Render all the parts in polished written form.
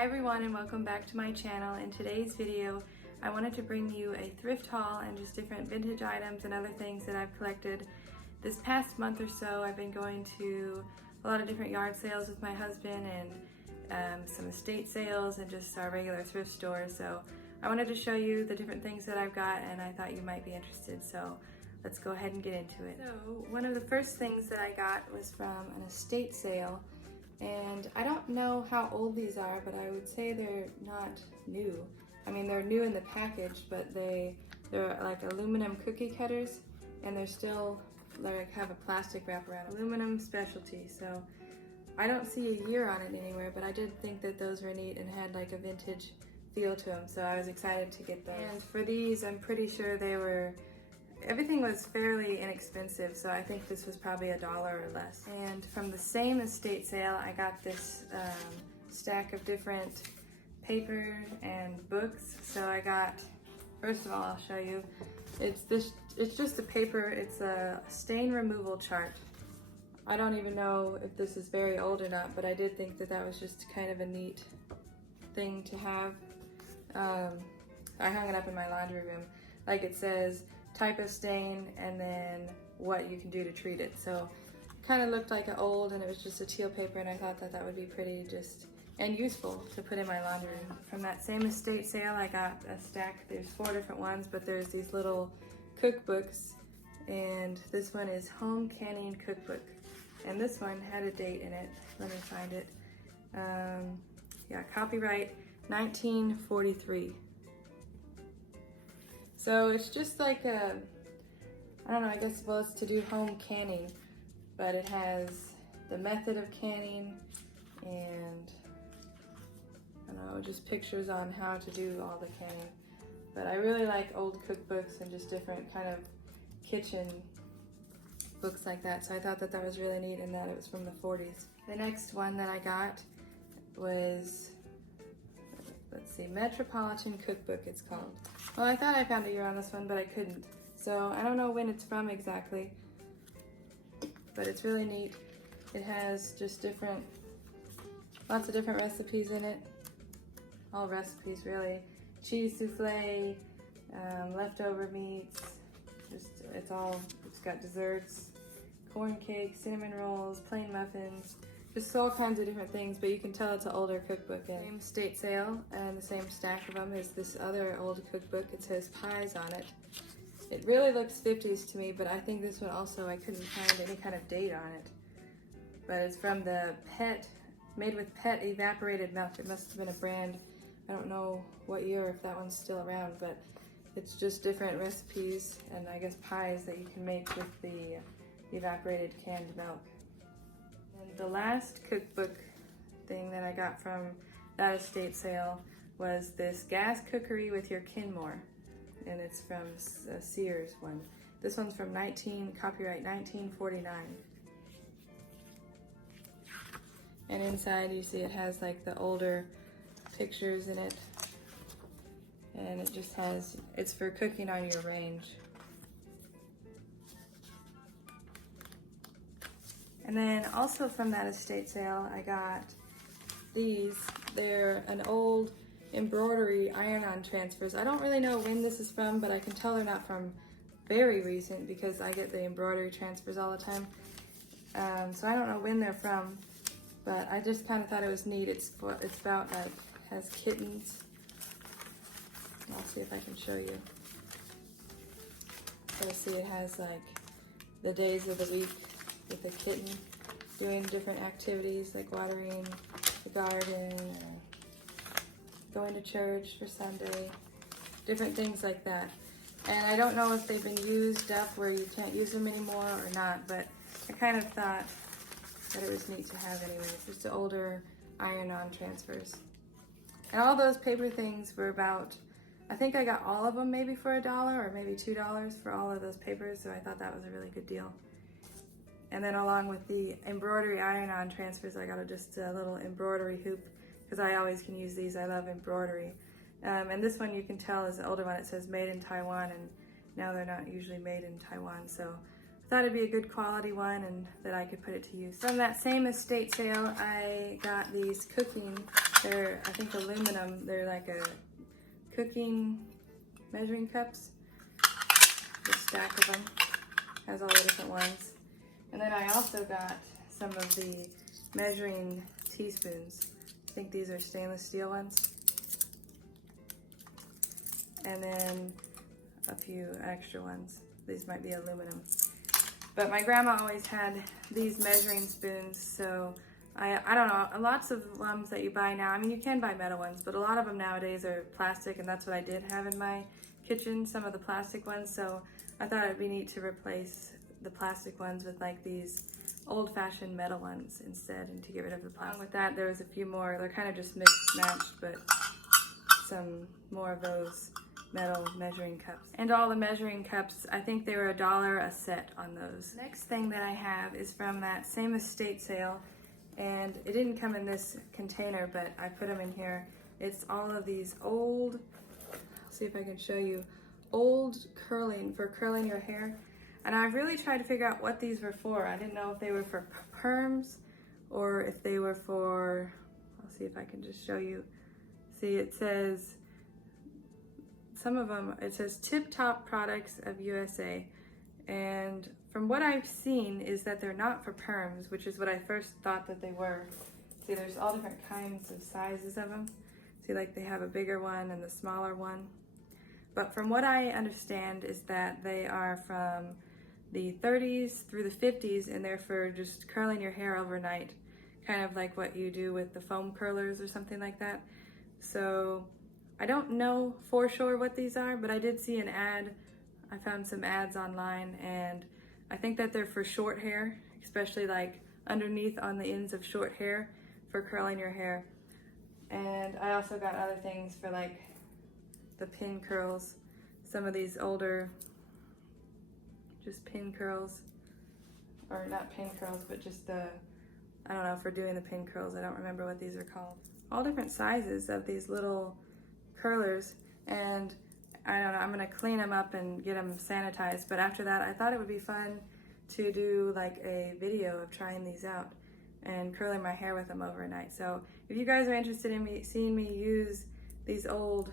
Hi everyone and welcome back to my channel. In today's video I wanted to bring you a thrift haul and just different vintage items and other things that I've collected. This past month or so I've been going to a lot of different yard sales with my husband and some estate sales and just our regular thrift store. So I wanted to show you the different things that I've got and I thought you might be interested. So let's go ahead and get into it. So one of the first things that I got was from an estate sale. And I don't know how old these are, but I would say they're not new. I mean, they're new in the package, but they're like aluminum cookie cutters, and they like have a plastic wrap around. Aluminum specialty, so I don't see a year on it anywhere, but I did think that those were neat and had like a vintage feel to them, so I was excited to get those. And for these, I'm pretty sure everything was fairly inexpensive, so I think this was probably $1 or less. And from the same estate sale, I got this stack of different paper and books. So I got, first of all, I'll show you. It's just a paper, it's a stain removal chart. I don't even know if this is very old or not, but I did think that that was just kind of a neat thing to have. I hung it up in my laundry room. Like it says, type of stain and then what you can do to treat it. So it kind of looked like an old, and it was just a teal paper, and I thought that that would be pretty and useful to put in my laundry room. From that same estate sale, I got a stack. There's 4 different ones, but there's these little cookbooks, and this one is Home Canning Cookbook, and this one had a date in it. Let me find it. Yeah, copyright 1943. So it's just like I don't know, I guess, well, it's to do home canning, but it has the method of canning and, I don't know, just pictures on how to do all the canning. But I really like old cookbooks and just different kind of kitchen books like that, so I thought that that was really neat and that it was from the 40s. The next one that I got was, let's see, Metropolitan Cookbook it's called. Well, I thought I found a year on this one, but I couldn't. So I don't know when it's from exactly, but it's really neat. It has just lots of different recipes in it. All recipes, really. Cheese souffle, leftover meats, it's got desserts, corn cake, cinnamon rolls, plain muffins, just all kinds of different things, but you can tell it's an older cookbook. And same estate sale, and the same stack of them is this other old cookbook. It says pies on it. It really looks 50s to me, but I think this one also, I couldn't find any kind of date on it. But it's from the made with pet evaporated milk. It must have been a brand, I don't know what year, if that one's still around, but it's just different recipes and I guess pies that you can make with the evaporated canned milk. And the last cookbook thing that I got from that estate sale was this gas cookery with your Kenmore, and it's from a Sears one. This one's from copyright 1949. And inside you see it has like the older pictures in it, and it just has, it's for cooking on your range. And then also from that estate sale, I got these. They're an old embroidery iron-on transfers. I don't really know when this is from, but I can tell they're not from very recent because I get the embroidery transfers all the time. So I don't know when they're from, but I just kind of thought it was neat. It's about like, has kittens. I'll see if I can show you. So see, it has like the days of the week with a kitten doing different activities like watering the garden or going to church for Sunday, different things like that. And I don't know if they've been used up where you can't use them anymore or not, but I kind of thought that it was neat to have anyways. Just the older iron-on transfers. And all those paper things were about, I think I got all of them maybe for $1 or maybe $2 for all of those papers, so I thought that was a really good deal. And then along with the embroidery iron-on transfers, I got just a little embroidery hoop because I always can use these. I love embroidery. And this one you can tell is an older one. It says made in Taiwan, and now they're not usually made in Taiwan. So I thought it'd be a good quality one and that I could put it to use. From that same estate sale, I got these cooking, they're I think aluminum, they're like a cooking measuring cups. A stack of them, has all the different ones. And then I also got some of the measuring teaspoons. I think these are stainless steel ones. And then a few extra ones. These might be aluminum. But my grandma always had these measuring spoons, so I don't know, lots of ones that you buy now, I mean you can buy metal ones, but a lot of them nowadays are plastic, and that's what I did have in my kitchen, some of the plastic ones, so I thought it'd be neat to replace the plastic ones with like these old-fashioned metal ones instead, and to get rid of the plastic. With that, there was a few more, they're kind of just mixed matched, but some more of those metal measuring cups. And all the measuring cups, I think they were $1 a set on those. Next thing that I have is from that same estate sale, and it didn't come in this container, but I put them in here. It's all of these old, see if I can show you, old curling, for curling your hair. And I've really tried to figure out what these were for. I didn't know if they were for perms or if they were for, I'll see if I can just show you. See, it says, some of them, it says Tip Top Products of USA. And from what I've seen is that they're not for perms, which is what I first thought that they were. See, there's all different kinds of sizes of them. See, like they have a bigger one and the smaller one. But from what I understand is that they are from the 30s through the 50s, and they're for just curling your hair overnight, kind of like what you do with the foam curlers or something like that. So I don't know for sure what these are, but I did see an ad. I found some ads online, and I think that they're for short hair, especially like underneath on the ends of short hair for curling your hair. And I also got other things for like the pin curls, some of these older just pin curls, or not pin curls, but just the, I don't know, for doing the pin curls, I don't remember what these are called. All different sizes of these little curlers, and I don't know, I'm gonna clean them up and get them sanitized, but after that I thought it would be fun to do like a video of trying these out and curling my hair with them overnight. So if you guys are interested in seeing me use these old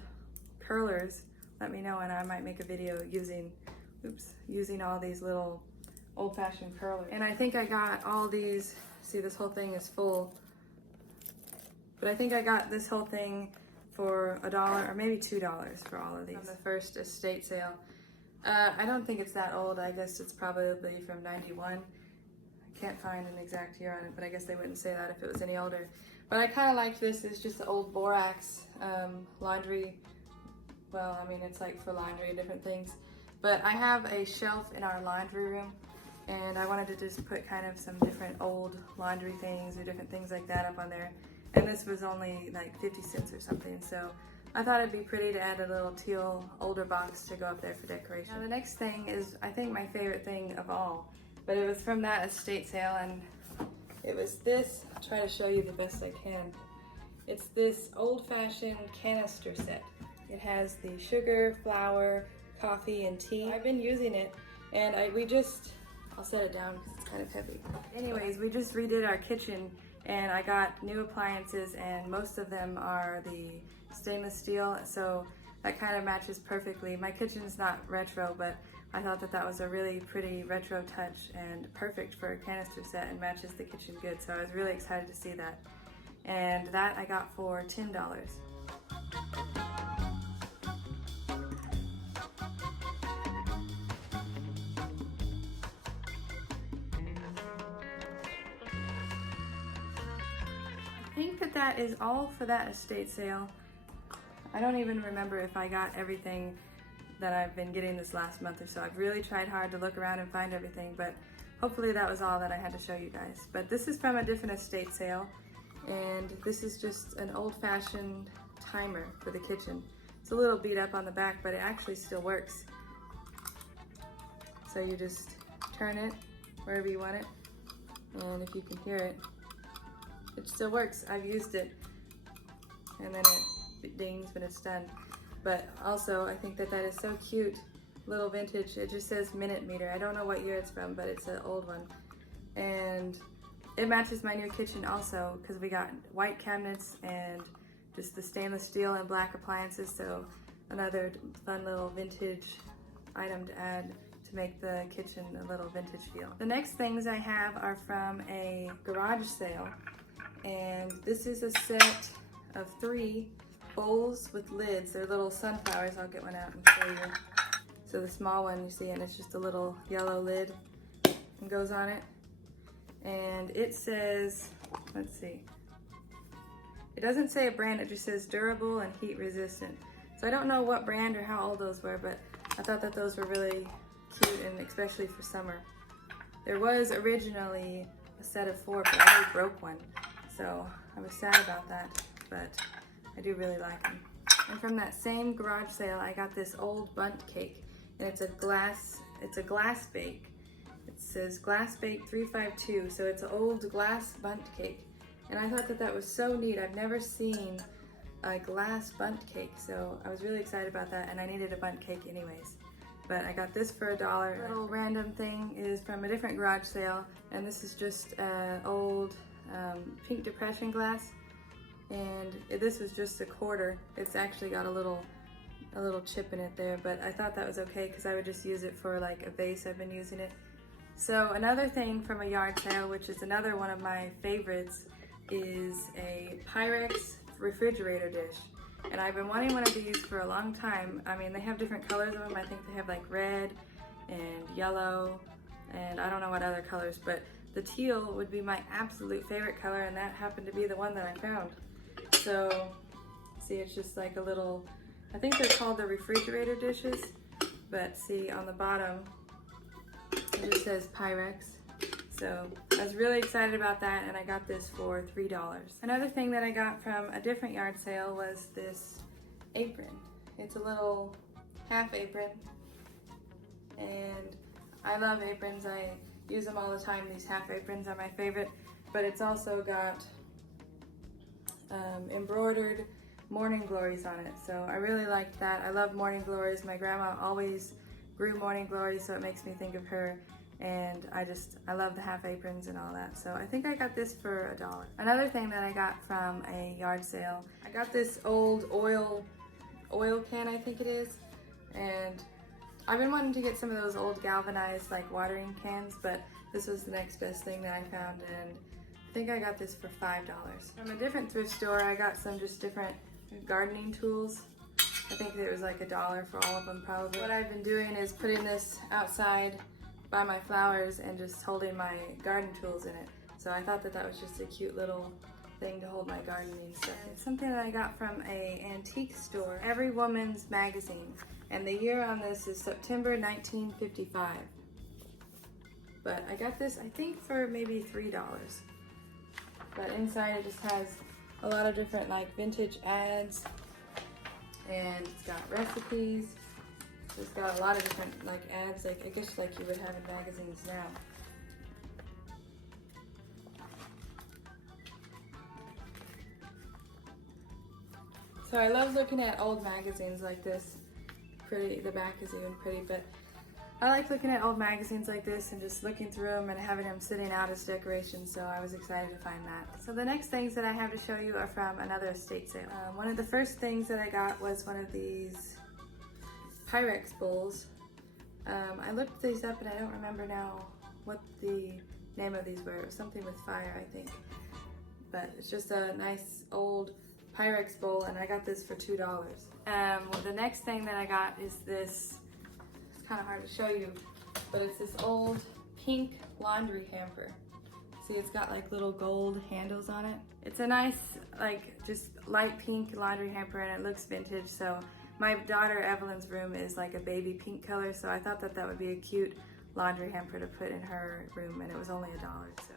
curlers, let me know, and I might make a video using all these little old-fashioned curlers. And I think I got all these, see, this whole thing is full, but I think I got this whole thing for $1 or maybe $2 for all of these. From the first estate sale. I don't think it's that old. I guess it's probably from 91. I can't find an exact year on it, but I guess they wouldn't say that if it was any older. But I kind of liked this. It's just the old borax laundry. Well, I mean, it's like for laundry and different things. But I have a shelf in our laundry room, and I wanted to just put kind of some different old laundry things or different things like that up on there. And this was only like 50 cents or something, so I thought it'd be pretty to add a little teal older box to go up there for decoration. Now the next thing is, I think, my favorite thing of all, but it was from that estate sale, and it was this. I'll try to show you the best I can. It's this old-fashioned canister set. It has the sugar, flour, coffee, and tea. I've been using it, and I'll set it down because it's kind of heavy. Anyways, we just redid our kitchen, and I got new appliances, and most of them are the stainless steel, so that kind of matches perfectly. My kitchen's not retro, but I thought that that was a really pretty retro touch and perfect for a canister set and matches the kitchen good, so I was really excited to see that. And that I got for $10. I think that that is all for that estate sale. I don't even remember if I got everything that I've been getting this last month or so. I've really tried hard to look around and find everything, but hopefully that was all that I had to show you guys. But this is from a different estate sale, and this is just an old-fashioned timer for the kitchen. It's a little beat up on the back, but it actually still works. So you just turn it wherever you want it, and if you can hear it, it still works. I've used it, and then it dings when it's done. But also, I think that that is so cute little vintage, it just says minute meter. I don't know what year it's from, but it's an old one. And it matches my new kitchen also, because we got white cabinets and just the stainless steel and black appliances, so another fun little vintage item to add to make the kitchen a little vintage feel. The next things I have are from a garage sale, and this is a set of 3 bowls with lids. They're little sunflowers. I'll get one out and show you. So the small one you see, and it's just a little yellow lid and goes on it. And it says, let's see, it doesn't say a brand, it just says durable and heat resistant. So I don't know what brand or how old those were, but I thought that those were really cute, and especially for summer. There was originally a set of 4, but I already broke one. So I was sad about that, but I do really like them. And from that same garage sale, I got this old bundt cake, and it's a glass bake. It says glass bake 352, so it's an old glass bundt cake. And I thought that that was so neat. I've never seen a glass bundt cake, so I was really excited about that, and I needed a bundt cake anyways. But I got this for $1. A little random thing is from a different garage sale, and this is just old pink depression glass, and this was just $0.25. It's actually got a little chip in it there, but I thought that was okay because I would just use it for like a vase. I've been using it. So another thing from a yard sale, which is another one of my favorites, is a Pyrex refrigerator dish. And I've been wanting one of these for a long time. I mean, they have different colors of them. I think they have like red and yellow, and I don't know what other colors, but the teal would be my absolute favorite color, and that happened to be the one that I found. So, see, it's just like a little, I think they're called the refrigerator dishes, but see on the bottom, it just says Pyrex. So I was really excited about that, and I got this for $3. Another thing that I got from a different yard sale was this apron. It's a little half apron, and I love aprons. I use them all the time. These half aprons are my favorite, but it's also got embroidered morning glories on it. So I really liked that. I love morning glories. My grandma always grew morning glories, so it makes me think of her. And I love the half aprons and all that. So I think I got this for $1. Another thing that I got from a yard sale, I got this old oil can, I think it is. And I've been wanting to get some of those old galvanized like watering cans, but this was the next best thing that I found, and I think I got this for $5. From a different thrift store, I got some just different gardening tools. I think it was like $1 for all of them probably. What I've been doing is putting this outside by my flowers and just holding my garden tools in it. So I thought that that was just a cute little thing to hold my gardening stuff. It's something that I got from a antique store, Every Woman's Magazine, and the year on this is September 1955. But I got this, I think, for maybe $3. But inside it just has a lot of different like vintage ads, and it's got recipes. It's got a lot of different like ads, like I guess like you would have in magazines now. So I love looking at old magazines like this. Pretty, the back is even pretty, but I like looking at old magazines like this and just looking through them and having them sitting out as decorations, so I was excited to find that. So the next things that I have to show you are from another estate sale. One of the first things that I got was one of these Pyrex bowls. I looked these up and I don't remember now what the name of these were. It was something with fire, I think. But it's just a nice old Pyrex bowl, and I got this for $2. Well, the next thing that I got is this, it's kind of hard to show you, but it's this old pink laundry hamper. See, it's got like little gold handles on it. It's a nice, like, just light pink laundry hamper, and it looks vintage, so my daughter Evelyn's room is like a baby pink color, so I thought that that would be a cute laundry hamper to put in her room, and it was only $1. So,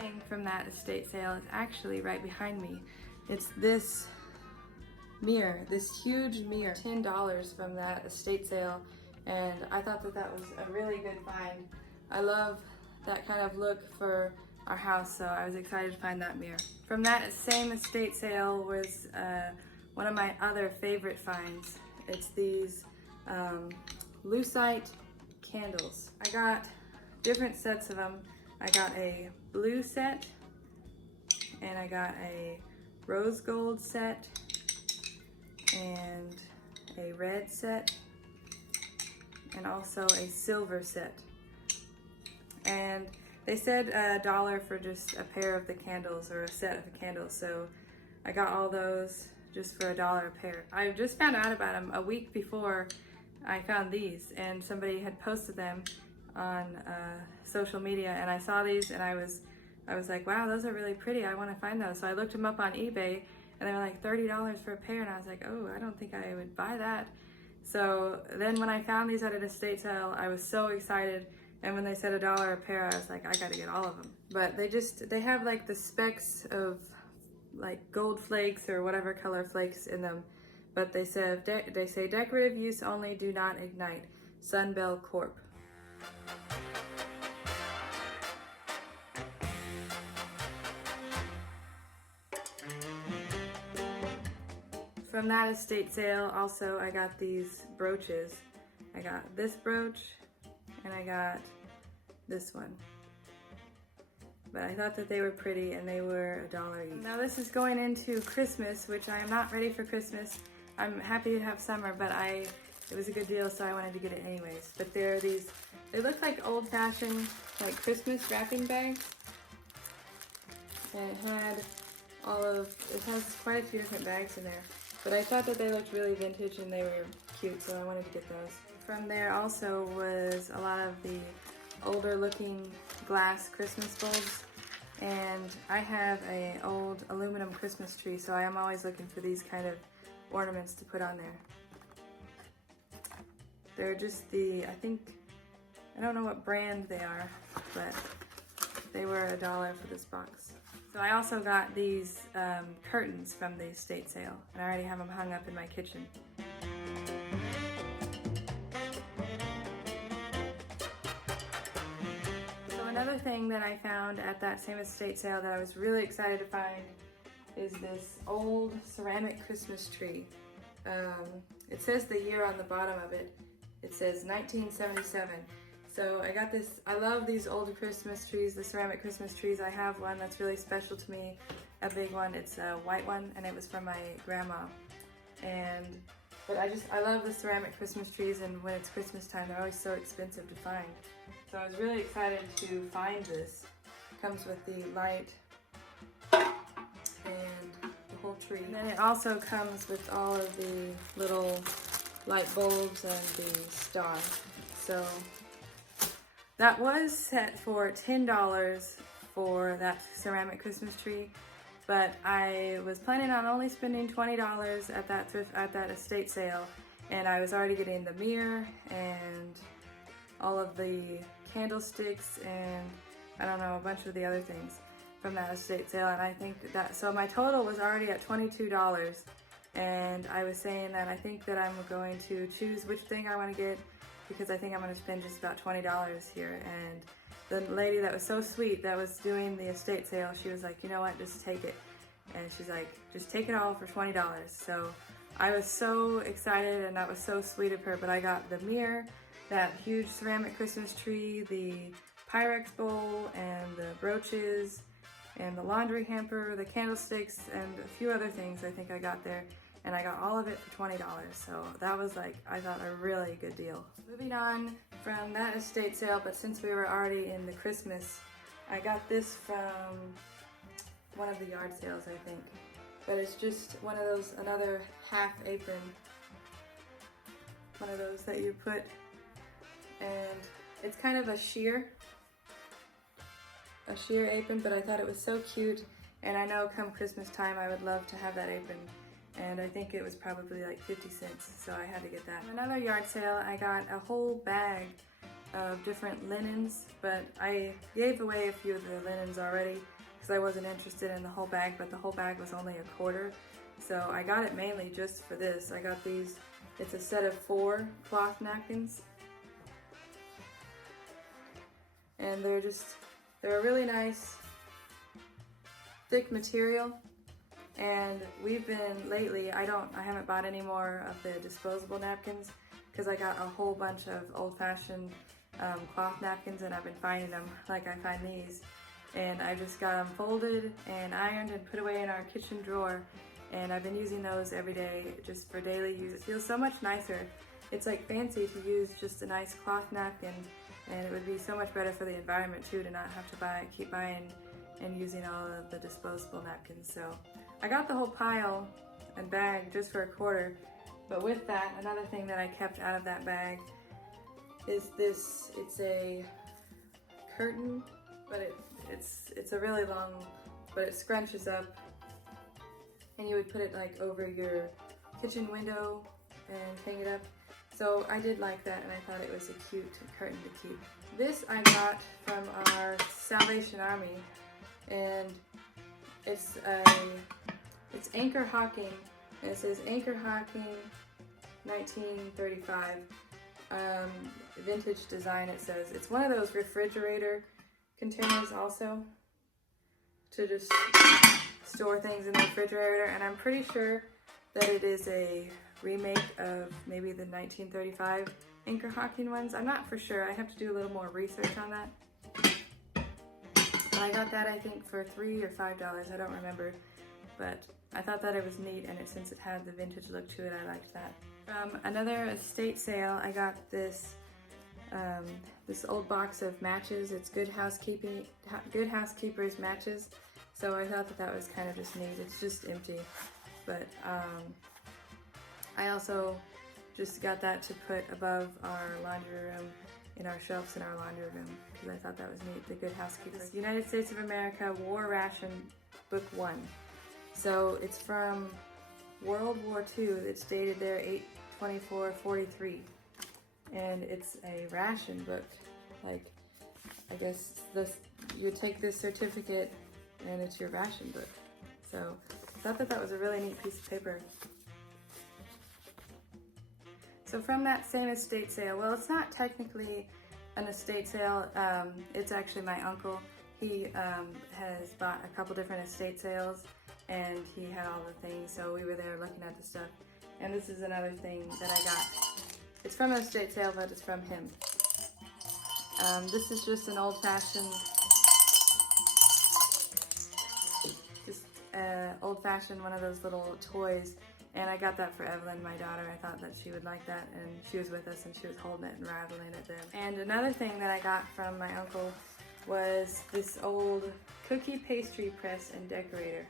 thing from that estate sale is actually right behind me. It's this mirror, this huge mirror, $10 from that estate sale, and I thought that that was a really good find. I love that kind of look for our house, so I was excited to find that mirror. From that same estate sale was one of my other favorite finds, It's these lucite candles. I got different sets of them. I got a blue set, and I got a rose gold set, and a red set, and also a silver set. And they said $1 for just a pair of the candles, or a set of the candles, so I got all those just for $1 a pair. I just found out about them a week before I found these, and somebody had posted them on social media, and I saw these, and I was like, wow, those are really pretty. I want to find those. So I looked them up on eBay, and they were like $30 for a pair, and I was like, oh, I don't think I would buy that. So then when I found these at an estate sale, I was so excited. And when they said $1 a pair, I was like, I gotta get all of them. But they have like the specks of like gold flakes or whatever color flakes in them. But they say decorative use only, do not ignite. Sunbell Corp. From that estate sale, also, I got these brooches. I got this brooch, and I got this one. But I thought that they were pretty, and they were $1 each. Now this is going into Christmas, which I am not ready for Christmas. I'm happy to have summer, but it was a good deal, so I wanted to get it anyways. But there are these, they look like old-fashioned, like Christmas wrapping bags. And it has quite a few different bags in there. But I thought that they looked really vintage and they were cute, so I wanted to get those. From there also was a lot of the older looking glass Christmas bulbs. And I have an old aluminum Christmas tree, so I am always looking for these kind of ornaments to put on there. They're just I don't know what brand they are, but they were $1 for this box. So I also got these curtains from the estate sale, and I already have them hung up in my kitchen. So another thing that I found at that same estate sale that I was really excited to find is this old ceramic Christmas tree. It says the year on the bottom of it. It says 1977. So I got this, I love these old Christmas trees, the ceramic Christmas trees. I have one that's really special to me, a big one. It's a white one, and it was from my grandma. But I love the ceramic Christmas trees, and when it's Christmas time, they're always so expensive to find. So I was really excited to find this. It comes with the light and the whole tree. And then it also comes with all of the little light bulbs and the star. So that was set for $10 for that ceramic Christmas tree, but I was planning on only spending $20 at that estate sale, and I was already getting the mirror and all of the candlesticks and I don't know, a bunch of the other things from that estate sale, and I think so my total was already at $22, and I was saying that I think that I'm going to choose which thing I want to get, because I think I'm going to spend just about $20 here. And the lady that was so sweet that was doing the estate sale, she was like, you know what, just take it. And she's like, just take it all for $20. So I was so excited, and that was so sweet of her. But I got the mirror, that huge ceramic Christmas tree, the Pyrex bowl, and the brooches, and the laundry hamper, the candlesticks, and a few other things I think I got there. And I got all of it for $20, so that was like, I thought, a really good deal. Moving on from that estate sale, but since we were already in the Christmas, I got this from one of the yard sales, I think. But it's just one of those, another half apron, one of those that you put, and it's kind of a sheer apron, but I thought it was so cute, and I know come Christmas time I would love to have that apron. And I think it was probably like 50 cents, so I had to get that. Another yard sale, I got a whole bag of different linens, but I gave away a few of the linens already because I wasn't interested in the whole bag, but the whole bag was only $1/4. So I got it mainly just for this. I got these, it's a set of 4 cloth napkins. And they're a really nice, thick material. And we've been lately, I haven't bought any more of the disposable napkins because I got a whole bunch of old-fashioned cloth napkins, and I've been finding them, like I find these. And I just got them folded and ironed and put away in our kitchen drawer. And I've been using those every day just for daily use. It feels so much nicer. It's like fancy to use just a nice cloth napkin, and it would be so much better for the environment too to not have to keep buying and using all of the disposable napkins. So I got the whole pile and bag just for $1. But with that, another thing that I kept out of that bag is this. It's a curtain, but it's a really long, but it scrunches up, and you would put it like over your kitchen window and hang it up. So I did like that, and I thought it was a cute curtain to keep. This I got from our Salvation Army, and it's Anchor Hocking, and it says Anchor Hocking 1935 vintage design. It says it's one of those refrigerator containers also to just store things in the refrigerator, and I'm pretty sure that it is a remake of maybe the 1935 Anchor Hocking ones. I'm not for sure. I have to do a little more research on that. But I got that, I think, for $3 or $5. I don't remember. But I thought that it was neat, and since it had the vintage look to it, I liked that. From another estate sale, I got this this old box of matches. It's Good Housekeeper's matches. So I thought that was kind of just neat. It's just empty, but I also just got that to put above our laundry room, in our shelves in our laundry room, because I thought that was neat. The Good Housekeeper. United States of America War Ration Book 1. So it's from World War II. It's dated there 8/24/43, and it's a ration book. Like, I guess you would take this certificate and it's your ration book. So I thought that was a really neat piece of paper. So from that same estate sale, well, it's not technically an estate sale, it's actually my uncle. He has bought a couple different estate sales, and he had all the things, so we were there looking at the stuff. And this is another thing that I got. It's from an estate sale, but it's from him. This is just an old-fashioned, one of those little toys. And I got that for Evelyn, my daughter. I thought that she would like that, and she was with us and she was holding it and rattling it there. And another thing that I got from my uncle was this old cookie pastry press and decorator.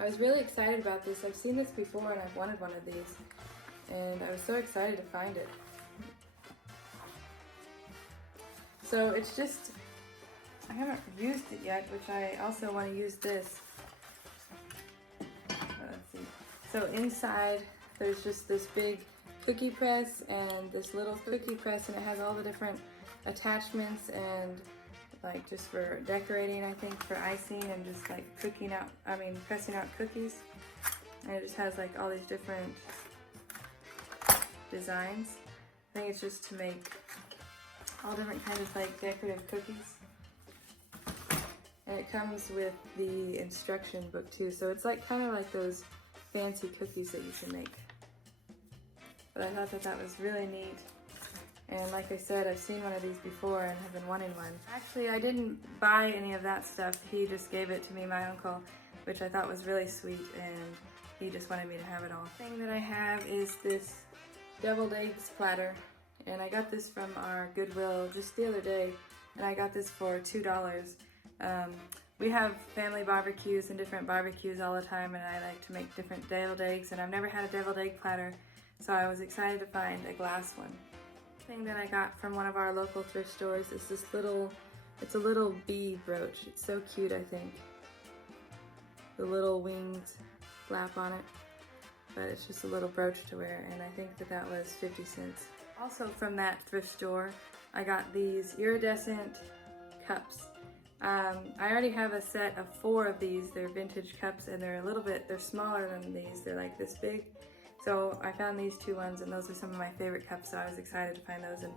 I was really excited about this. I've seen this before, and I've wanted one of these, and I was so excited to find it. So it's just, I haven't used it yet, which I also want to use this. Let's see. So inside, there's just this big cookie press and this little cookie press, and it has all the different attachments, and like just for decorating, I think, for icing and just like pressing out cookies. And it just has like all these different designs. I think it's just to make all different kinds of like decorative cookies. And it comes with the instruction book too, so it's like kind of like those fancy cookies that you can make. But I thought that was really neat. And like I said, I've seen one of these before and have been wanting one. Actually, I didn't buy any of that stuff. He just gave it to me, my uncle, which I thought was really sweet, and he just wanted me to have it all. The thing that I have is this deviled eggs platter, and I got this from our Goodwill just the other day, and I got this for $2. We have family barbecues and different barbecues all the time, and I like to make different deviled eggs, and I've never had a deviled egg platter, so I was excited to find a glass one. Thing that I got from one of our local thrift stores is this it's a little bead brooch. It's so cute, I think. The little wings flap on it, but it's just a little brooch to wear, and I think that was 50 cents. Also from that thrift store, I got these iridescent cups. I already have a set of 4 of these. They're vintage cups, and they're smaller than these. They're like this big. So I found these 2 ones, and those are some of my favorite cups, so I was excited to find those. And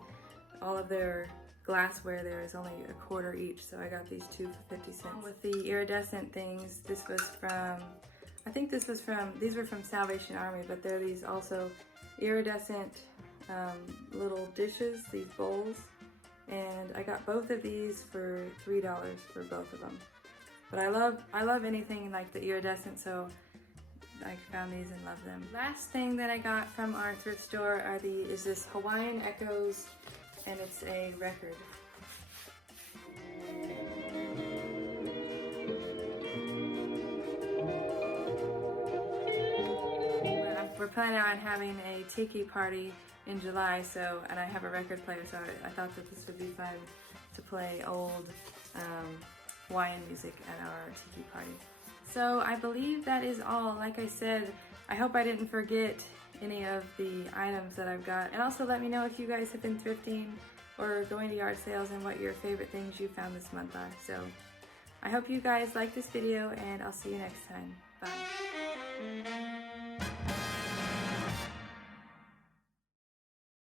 all of their glassware there is only $0.25 each, so I got these 2 for 50 cents. With the iridescent things, this was from, I think this was from, these were from Salvation Army, but they're these also iridescent little dishes, these bowls, and I got both of these for $3 for both of them. But I love anything like the iridescent, so I found these and love them. Last thing that I got from our thrift store is this Hawaiian Echoes, and it's a record. We're planning on having a tiki party in July, and I have a record player, so I thought that this would be fun to play old Hawaiian music at our tiki party. So I believe that is all. Like I said, I hope I didn't forget any of the items that I've got. And also let me know if you guys have been thrifting or going to yard sales and what your favorite things you found this month are. So I hope you guys like this video, and I'll see you next time. Bye.